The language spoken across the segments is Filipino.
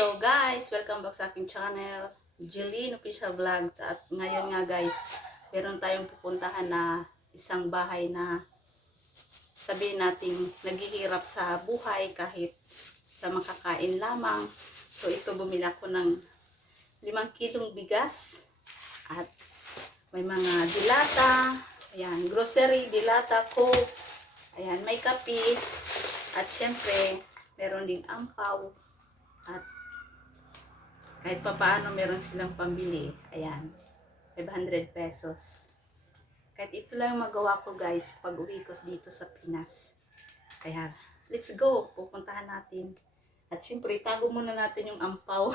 So guys, welcome back sa aking channel, Jeline Official Vlogs. At ngayon nga guys, meron tayong pupuntahan na isang bahay na sabihin natin naghihirap sa buhay kahit sa makakain lamang. So ito, bumili ako ng 5 kilong bigas at may mga dilata, ayan, grocery, dilata, coke, ayan, may kape, at syempre meron ding ampaw. At kahit pa paano meron silang pambili. Ayan, 500 pesos. Kahit ito lang magawa ko guys pag uwi ko dito sa Pinas. Kaya let's go, pupuntahan natin. At syempre itago muna natin yung ampaw.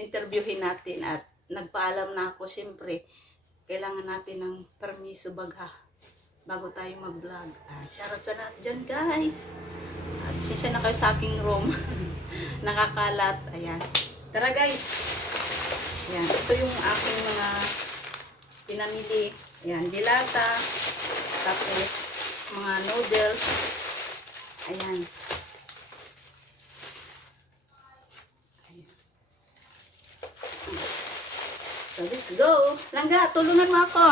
Interviewin natin. At nagpaalam na ako, syempre kailangan natin ng permiso baga bago tayo mag-vlog. Shoutout sa lahat dyan guys. At siya na kayo sa aking room. Nakakalat. Ayan. Tara guys. Ayan. Ito yung aking mga pinamili. Ayan. Dilata. Tapos mga noodles. Ayan. Ayan. So let's go. Langga, tulungan mo ako.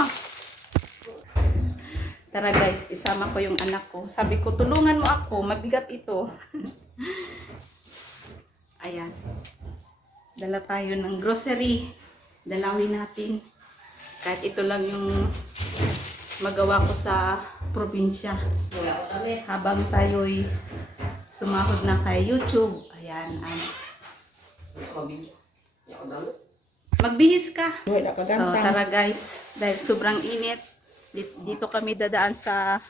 Tara guys, isama ko yung anak ko. Sabi ko, tulungan mo ako. Mabigat ito. Ayan. Dala tayo ng grocery. Dalawin natin. Kahit ito lang yung magawa ko sa probinsya. Habang tayo'y sumahod na kay YouTube. Ayan. Magbihis ka. So tara guys. Dahil sobrang init. Dito kami dadaan sa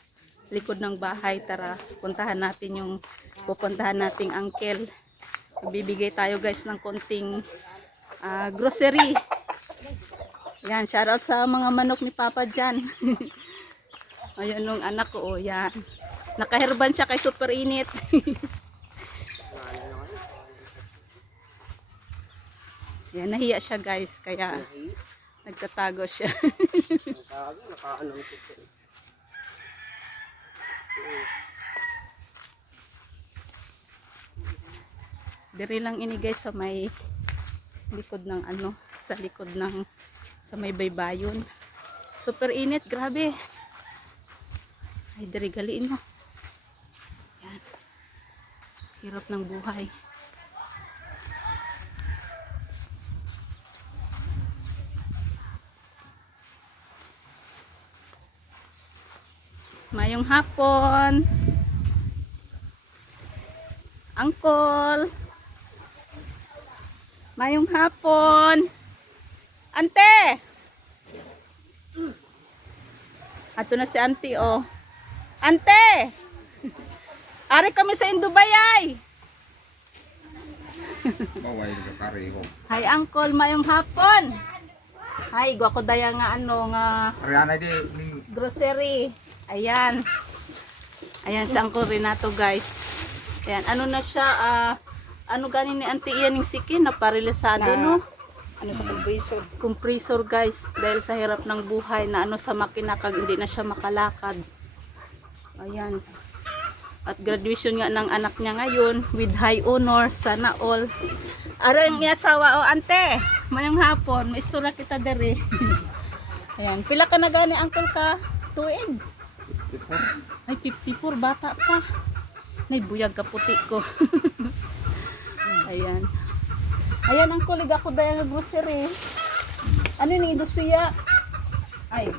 likod ng bahay. Tara, puntahan natin yung pupuntahan nating uncle. Bibigay tayo guys ng konting grocery. Yan, shoutout sa mga manok ni Papa dyan. Ayun nung anak ko, yan. Nakaherban siya kay super init. Yan, nahiya siya guys, kaya nagtatago siya. Diri lang ini guys sa may likod ng ano, sa likod ng sa may baybayon. Super init, grabe. Ay, diri galiin mo. Yan. Hirap ng buhay. Mayong hapon. Uncle. Mayong hapon. Ante. Ato na si auntie oh. Ante. Ari kami sa Indubay ay. Baway ka pareho. Hi uncle, mayong hapon. Hi, gwa ko daya nga ano nga Ariana di ning grocery. Ayan. Ayan si Uncle Renato guys. Ayan, ano na siya, ano ganin ni auntie iyan yung sikin na parilisado no? Ano sa compressor? Compressor guys, dahil sa hirap ng buhay na ano sa makina kag hindi na siya makalakad. Ayan. At graduation nga ng anak niya ngayon with high honor, sana all. Aray ang iasawa o ante, mayong hapon, may istorya kita dere. Ayan, pila ka na gani uncle ka? Tuig. Ay 54, bata pa. Nay buyag ka puti ko. Ayan. Ayan ang kulig ako dahil ng grocery. Ano ni industriya? Ay,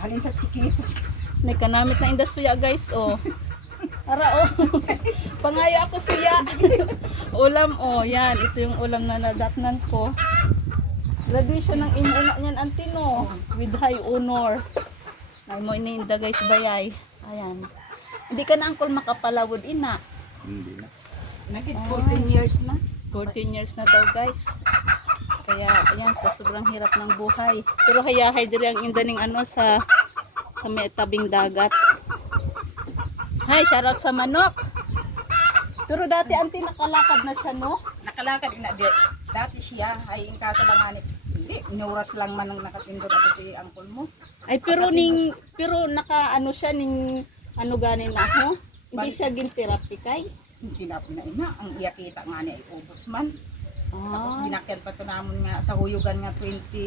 halin sa chiquitos. May kanamit na industriya guys, oh. Ara, oh. Pangayo ako siya. Ulam, oh. Yan, ito yung ulam na nadatnan ko. Graduation ng imuna niyan, Antino. With high honor. Ay mo ininda guys, bayay. Ayan. Hindi ka na uncle makapalawod ina. hindi na. Nakit 14 years na. 14 years na daw guys. Kaya ayan, sa sobrang hirap ng buhay. Pero hayahay diri ang inda ning ano sa may tabing dagat. Hi, shoutout sa manok. Pero dati auntie nakalakad na siya no? Nakalakad na di. Dati siya ay kaso lang ani. Hindi, inuras lang man ang nakatindot ako si uncle mo. Ay pero naka ano siya ning ano ganin na ho? Hindi siya gin therapy kay. Hindi na ina ang iya kita nga ni ay ubos man. Tapos Ah, binakyan pa to namon nga sa huyugan nga 20,000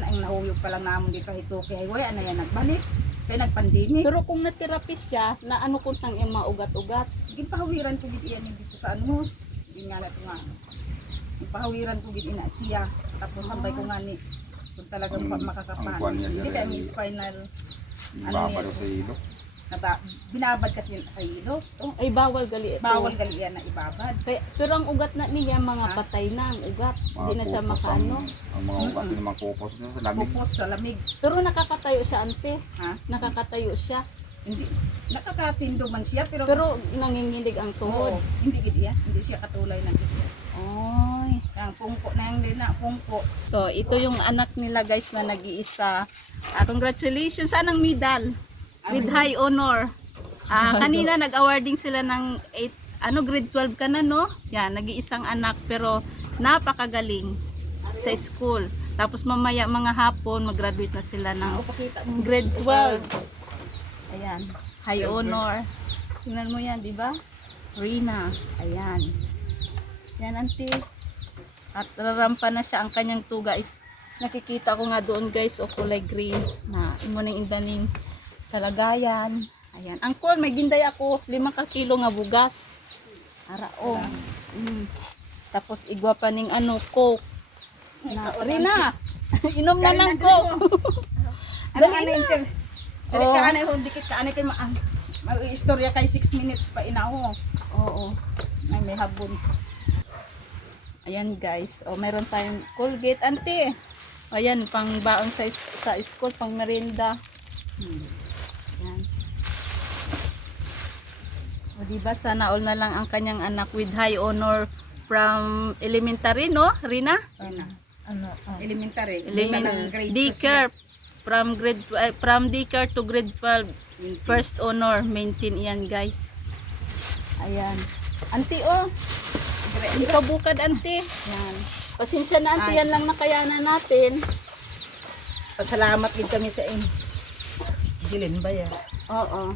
ang nahuyog pa lang namon dito hituki highway ano yan nagbalik kay nagpandemic. pero kung naterapi siya, na ano kung tang ima ugat-ugat. Gipahawiran ko gid iyan dito sa ano. Di nga na ito nga. Gipahawiran ko gid ina siya. Tapos sambay ko nga ni kung talagang Ang makakapan. kwan niya Hindi dyan kaya ay- may spinal Baba daw sa ilo. binabad kasi yun sa ilo. Oh, Ay bawal gali ito. bawal gali yan na ibabad. Kaya, pero ang ugat na niya mga Ha? patay na ang ugat. Hindi na siya Mga kupos makano. Ang mga ugat ng mga kupos na sa lamig. Pupos sa lamig. Pero nakakatayo siya ante. Ha? Nakakatayo siya. Hindi nakakatindo man siya pero, Pero nanginginig ang tuhod. oo, hindi gid iya. Hindi siya katulay ng gid. Oy. Ang pungko na yung na pungko. So, ito yung anak nila guys na nag-iisa. Congratulations. Saan ang medal? With high honor. Kanina nag-awarding sila ng grade 12 ka na, no? Yan, nag-iisang anak pero napakagaling sa school. Tapos mamaya mga hapon mag-graduate na sila ng Ako pakita mo. grade 12. Ayan, high honor. Tingnan mo yan, di ba? Rina. Ayan. Yan, auntie. At rarampa na siya ang kanyang tuga is nakikita ko nga doon guys o kulay green na imo ning indaning kalagayan. Ayan. Angkol, may ginday ako 5 ka kilo nga bugas. Araong. Tapos igwa pa ning coke. Na, Rina, inom na ng coke. Ano Dali ano na. inter? Dali Oo. ka anay hon dikit ka anay kay mag-istorya kay 6 minutes pa inaho. Oo. May habon. Ayan guys. O meron tayong Colgate, ante. Ayan, pang baon sa school, pang merienda. Ayan. O diba, sana all na lang ang kanyang anak with high honor from elementary, no, Rina? Elementary. Isa ng grade Daycare from daycare to grade 12. First honor, maintain yan guys. Ayan. Auntie, oh. Ikaw bukad, auntie. Yan. Pasensya na, auntie. Ay. Yan lang nakayanan natin. Pasalamat din kami sa inyo. Dilin ba yan? Oo.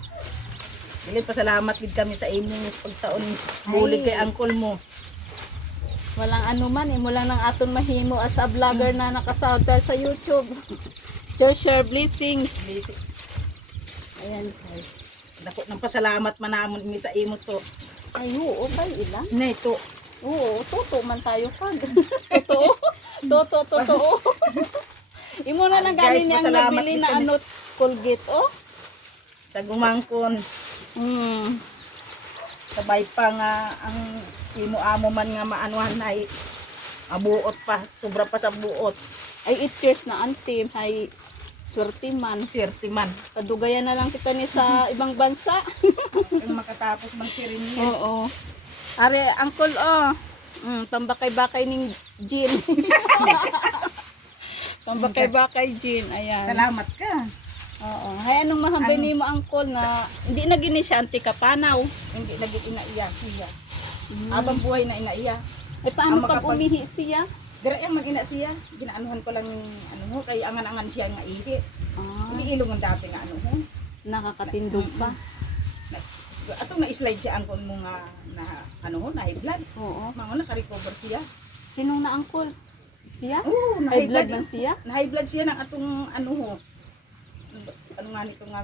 Dilin, pasalamat din kami sa inyo pagtaon bulig kay angkol mo. Walang anuman. Mula ng aton mahimo as a vlogger na nakasahod tayo sa YouTube. Share blessings. Ayan guys. Dako ng pasalamat manamon mi sa imo to. Ay, oo. Kay ilang. Neto. Oo, totoo man tayo kag. Totoo. Imo na lang Guys, ganin niyang masalamat nabili din na kami Colgate, oh. sa gumangkon. Sabay pa nga ang imo amo man nga maanuhan ay abuot pa, sobra pa sa buot. Ay, 8 years na auntie. Ay, swerte man. Swerte man. Padugayan na lang kita ni sa ibang bansa. Ang makatapos man si Renier. Oo. Are, uncle, oh. Pambakay-bakay ning gin. Pambakay-bakay gin. Ayan. Salamat ka. Oo. Hay, anong mahambay Ano? ni mo, uncle, na hindi na gini siya auntie kapanaw. Hindi lagi inaiya siya. Habang buhay na inaiya. Ay, paano Ang pag makapag- umihi siya? Dire ang mag-ina siya. Ginaanuhan ko lang ano mo kay angan-angan siya nga ihi. Ah, Hindi ilong ang dati nga ano mo. nakakatindog pa. Ato na slide siya angkon mo nga na ano ho, na high blood. Oo. Mga naka-recover siya. Sinong na uncle? Siya? Oo, na High blood man siya? Na high blood siya ng atong ano ho. Ano nga nito nga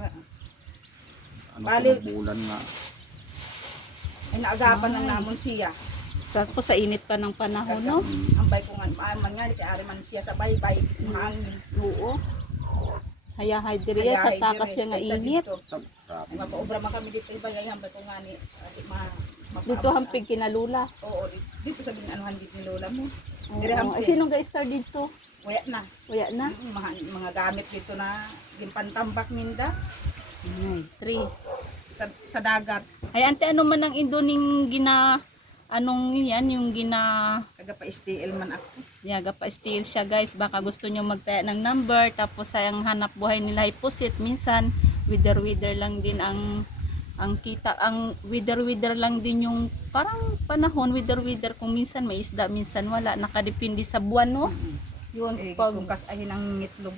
Ano Bali- bulan nga. ay naagapan Ay. ng namon siya. Sakto sa init pa ng panahon, no? Ambay ko nga maaman nga kay ari man siya sa baybay mahangin. Oo. Hayahay diri sa takas siya nga init. Ay mapaobra man kami dito ibay ay hambay ko nga ni kasi Dito hampig kinalula. Oo, dito sa ginanuhan dito ni lola mo. Oo. Dire hampig. Ay, sinong ga-star dito? Waya na. Wala na? Mga gamit dito na gimpantambak minda Ay, 3. sa dagat. Ay, ante, ano man ang indoning anong yan, yung Kaga pa STL man ako. yaga pa steal siya guys. Baka gusto nyo magtaya ng number, tapos sayang hanap buhay nila ay pusit. Minsan, wither lang din ang kita, ang wither lang din yung parang panahon, wither kung minsan may isda, minsan wala. Nakadepende sa buwan, no? Yun, pag Kukas ay nang ngitlog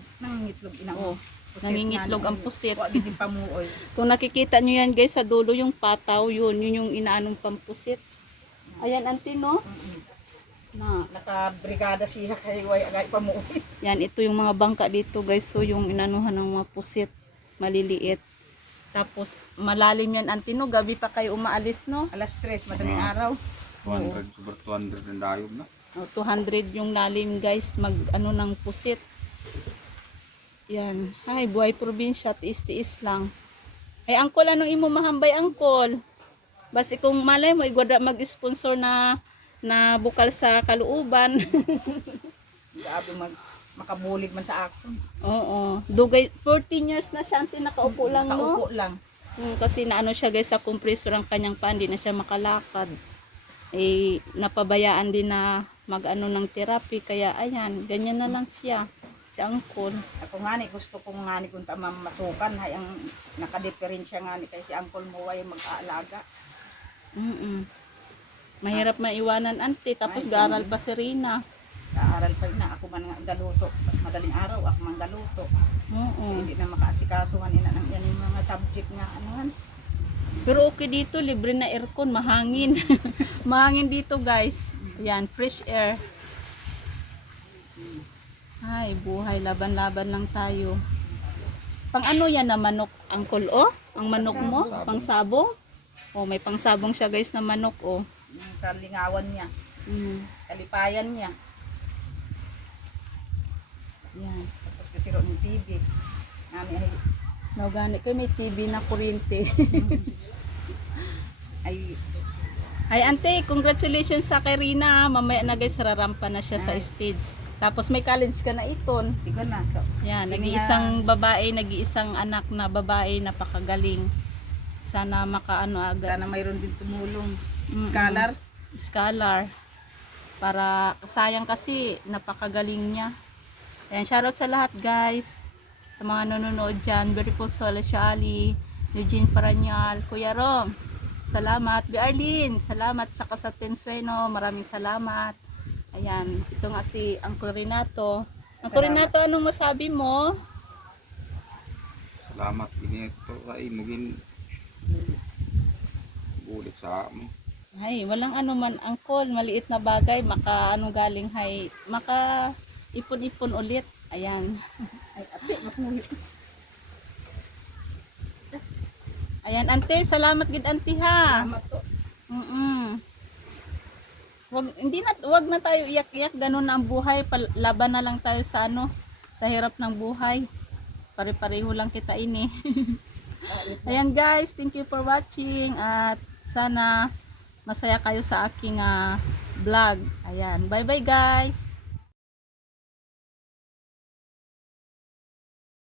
ina. Oo, nangingitlog ang pusit. Wa gid pamuoy. Kung nakikita nyo yan guys, sa dulo yung pataw, yun yung inaanong pampusit. Ayan, auntie, no? Na. Nakabrigada siya kay way agay pamuwi. Yan, ito yung mga bangka dito guys. So yung inanuhan ng mga pusit, maliliit. Tapos malalim yan antino, gabi pa kayo umaalis no? Alas 3 madaling araw. 200, super 200 ng dayob na. 200 yung lalim guys, mag ano ng pusit. Yan, ay buhay probinsya, tiis-tiis lang. Ay angkol, anong imo mahambay angkol? Basi kung malay mo, igwada mag-sponsor na bukal sa kaluuban. Grabe makabulig man sa akon. Oo. Dugay 14 years na siya anti nakaupo lang no. Kaupo lang. Kasi naano siya guys sa compressor ang kanyang paa, hindi na siya makalakad. Eh napabayaan din na mag-ano ng therapy kaya ayan, ganyan na lang siya. Si Angkol. Ako nga ni gusto kong nga ni kung masukan hay ang nakadiferensya nga ni kay si Angkol mo ay mag-aalaga. Mahirap maiwanan ante tapos Ay, gaaral sige. pa si Rina. Kaaral pa na ako man nga galuto. Madaling araw ako man galuto. Oo. Hindi na makaasikaso nga ina ng yan yung mga subject nga anuhan. Pero okay dito, libre na aircon, mahangin. Mahangin dito guys. Yan, fresh air. Ay, buhay, laban-laban lang tayo. Pang ano yan na manok, Angkol, oh? Ang manok mo, pang sabong. Oh, may pang sabong siya guys na manok, oh. Yung kalingawan niya, kalipayan niya. Yan. Tapos kasi ro ng TV. Nami ay Naugani kayo, may TV na kuryente. ay Ay, ante, congratulations sa kay Rina. Mamaya na guys, rarampa na siya sa stage. Tapos may college ka na iton. di ko na. So, Yan, Sige nag-iisang babae, nag-iisang anak na babae, napakagaling. Sana makaano agad. sana mayroon din tumulong. Mm-mm. Scholar. Para sayang kasi napakagaling niya. Ayan, shoutout sa lahat guys. Sa mga nanonood dyan. Beautiful Sola Shali, Eugene Paranyal, Kuya Rom. Salamat. Bi Arlene, salamat. Saka sa Team Sueno, maraming salamat. Ayan, ito nga si Uncle Renato. Uncle Salamat. Renato, anong masabi mo? Salamat ginito ay mugin bulik sa amin. Ay, walang ano man, Uncle, maliit na bagay, maka ano galing hay, maka ipon-ipon ulit. Ayan. Ay ate, makulit. Ayan, ante, salamat gid ante ha. Salamat to. Wag na tayo iyak-iyak, ganun na ang buhay, laban na lang tayo sa ano, sa hirap ng buhay. Pare-pareho lang kita ini. Ayan guys, thank you for watching at sana masaya kayo sa aking vlog. Ayan, bye-bye guys.